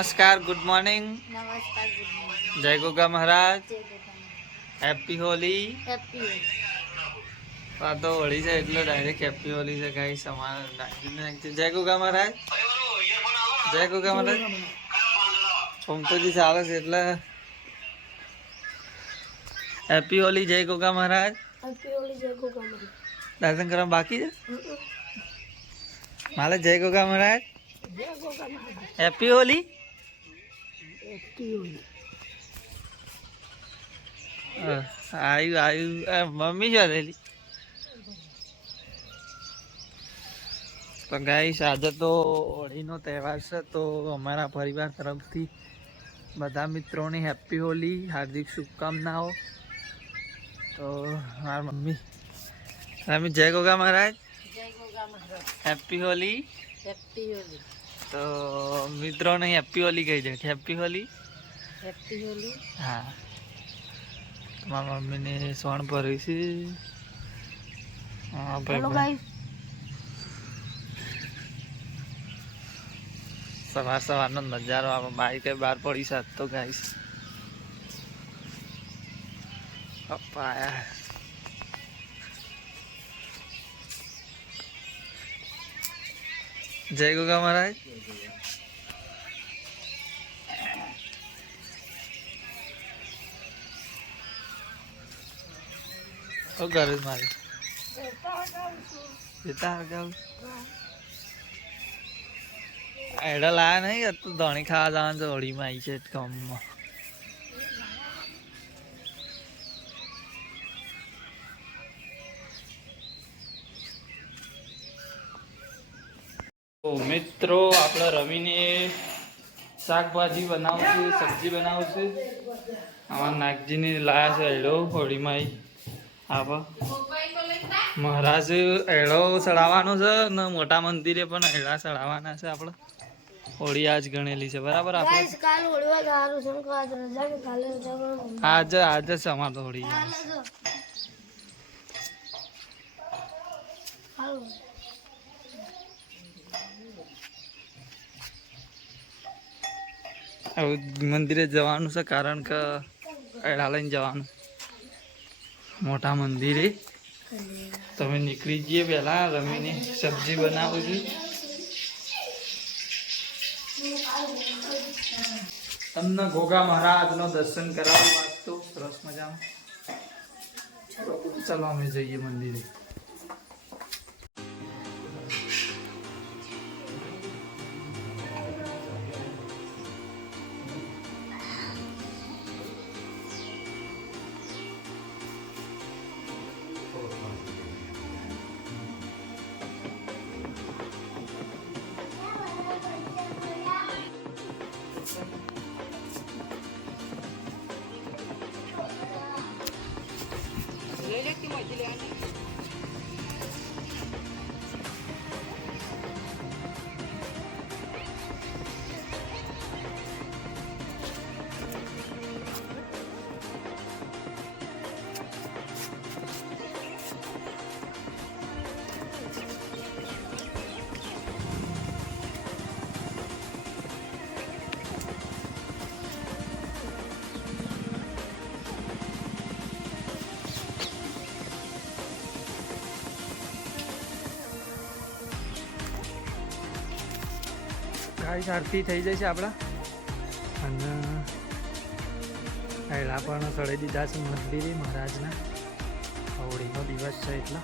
नमस्कार, good morning. नमस्कार, good morning. जय गोगा महाराज। जय गोगा। हैप्पी होली। हैप्पी होली। तो होली से એટલે ડાયરેક્ટ હેપી હોલી છે ગાઈસ અમારા જય ગોગા મહારાજ। જય ગોગા મહારાજ। ઓમ તો જી ચાલે છે એટલે હેપી હોલી જય ગોગા મહારાજ। हैप्पी होली जय गोगा महाराज। દર્શન કરવા બાકી છે માલે જય ગોગા મહારાજ। जय गोगा महाराज। હેપી હોલી। हैप्पी होली। આયુ આયુ મમ્મી શું થયેલી તો ગાઈસ આજે તો હોળીનો તહેવાર છે તો અમારા પરિવાર તરફથી બધા મિત્રોને હેપી હોલી હાર્દિક શુભકામનાઓ। તો મારા મમ્મી જય ગોગા મહારાજ। जय गोगा महाराज। હેપી હોલી। हैप्पी होली। તો મિત્રોને હેપી હોલી કહી દે। હેપી હોલી। हैप्पी होली। હા મારા મમ્મીને સોણ ભરી છે। હા हेलो ભાઈ गाइस। સવાર સવારનો નજારો આપણે બાઈક બહાર પડી સાત તો ગાઈસ પપ્પા જય ગોગા મહારાજ। શું કરે મારે જતા હગાવું એડા લાયા નહીં તું ધણી ખાવા જવાનું તો હોળીમાં આવી છે ગામમાં। તો મિત્રો આપણે રમીને શાકભાજી બનાવશે સબ્જી બનાવશે। આમાં નાગજીને લાયા છે એડો હોળીમાં આપ મહારાજ એડો ચડાવવાનો છે ને મોટા મંદિરે પણ એડા ચડાવવાના છે। આપણે હોળી આજ ગણેલી છે બરાબર। આપણે गाइस काल होळीवा गारू છે કાલ રજા કે કાલે રજા પર આજે આજે છે અમારે તો હોળી। હાલો મંદિરે જવાનું છે કારણ કે એડા લઈને જવાનું મોટા મંદિરે। તમે નીકળી જઈએ પહેલા રમીને સબ્જી બનાવું છું। તમને ગોગા મહારાજનો દર્શન કરાવવા વાંચતો સરસ મજામાં। ચાલો અમે જઈએ મંદિરે। ગાઈસ આરતી થઈ જશે આપણા અને એડા પણ સળી દીધા છે મંદિરે મહારાજના હોળીનો દિવસ છે એટલે